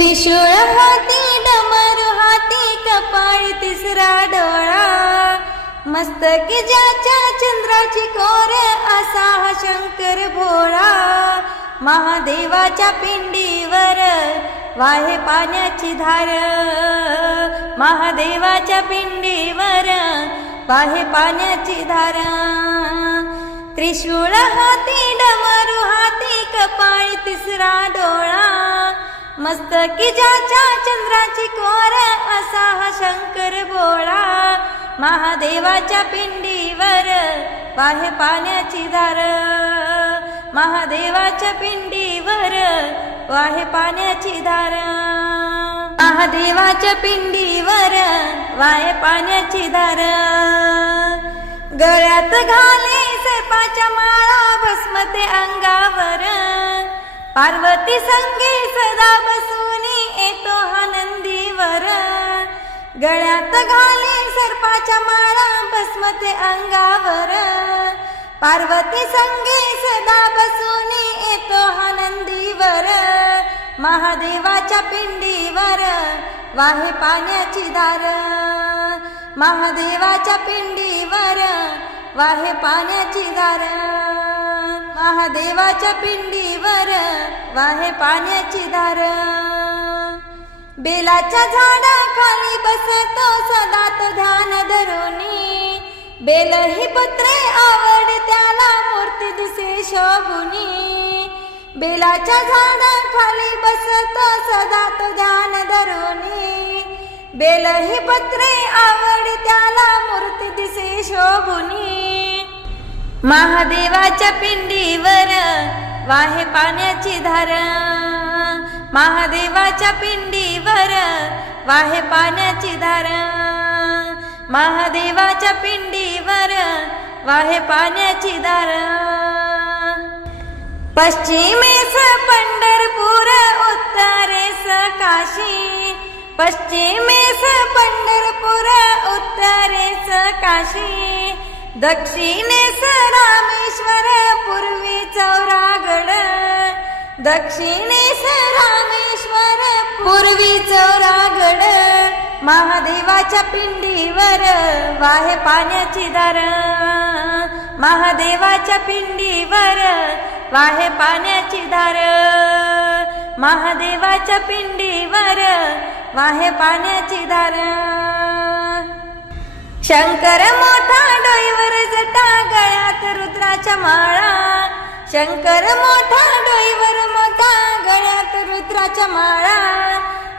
त्रिशूळ हाती डमरू हाती कपाळ तिसरा डोळा. मस्तकी ज्याच्या चंद्राची कोर असा हा शंकर भोळा. महादेवाच्या पिंडीवर वाहे पाण्याची धार. महादेवाच्या पिंडीवर वाहे पाण्याची धार. त्रिशूळ हाती डमरू हाती कपाळी तिसरा डोळा. मस्तकी ज्याच्या चंद्राची कोर असा हा शंकर भोळा महादेवाच्या पिंडीवर वाहे पाण्याची धार महादेवाच्या पिंडीवर वाहे पाण्याची धार महादेवाच्या पिंडीवर वाहे पाण्याची धार गळ्यात घाले सेपाच्या माळा भस्मते अंगावर. पार्वती संगे सदा बसूनी येतो हा नंदीवर. गळ्यात घाले सर्पाच्या माळा भस्मते अंगावर. पार्वती संगे सदा बसूनी येतो हा नंदीवर. महादेवाच्या पिंडीवर वाहे पाण्याची दार. महादेवाच्या पिंडीवर वाहे पाण्याची आहा महादेवाच्या पिंडीवर वाहे पाण्याची धार. बेलाच्या झाडा खाली बसतो सदा तो ध्यान धरुनी. बेल ही पत्रे आवड त्याला मूर्ती दिसे शोभुनी. बेलाच्या झाडा खाली बसतो सदा तो ध्यान धरुनी. बेल ही पत्रे आवड त्याला महादेवाच्या पिंडीवर वाहे पाण्याची धार. महादेवाच्या पिंडीवर वाहे पाण्याची धार. महादेवाच्या पिंडीवर वाहे पाण्याची धार. पश्चिमेस पंढरपूर उत्तरेस काशी. पश्चिमेस पंढरपूर उत्तरेस काशी. दक्षिणेस रामेश्वर पूर्वी चौरागड. दक्षिणेस रामेश्वर पूर्वी चौरागड. महादेवाच्या पिंडीवर वाहे पाण्याची दार. महादेवाच्या पिंडीवर वाहे पाण्याची दार. महादेवाच्या पिंडीवर वाहे पाण्याची दार. शंकर मोठा डोईवर जटा गळ्यात रुद्राच्या माळा. शंकर मोठा डोईवर मोठा गळ्यात रुद्राच्या माळा.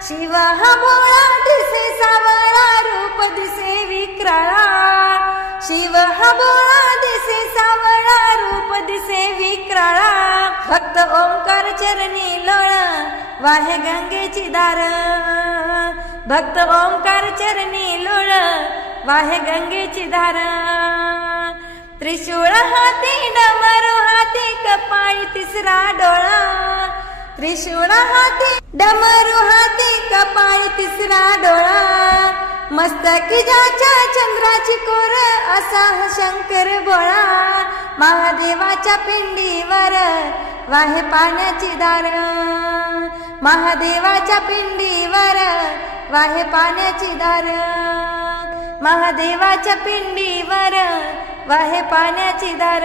शिव हा भोळा दिसे सावळा रूप दिसे विक्राळा. शिव हा भोळा दिसे सावळा रूप दिसे विक्राळा. भक्त ओंकार चरणी लोळ वाहे गंगेची दार. भक्त ओंकार चरणी लोळ वाहे गंगेची धारा. त्रिशूळ हाती डमरू हाती कपाळी तिसरा डोळा. त्रिशूळ हाती डमरू हाती कपाळी तिसरा डोळा. मस्तकी ज्याच्या चंद्राची कोर असा शंकर बोळा. महादेवाच्या पिंडीवर वाहे पाण्याची दार. महादेवाच्या पिंडीवर वाहे पाण्याची दार. महादेवाच्या पिंडीवर वाहे पाण्याची दार.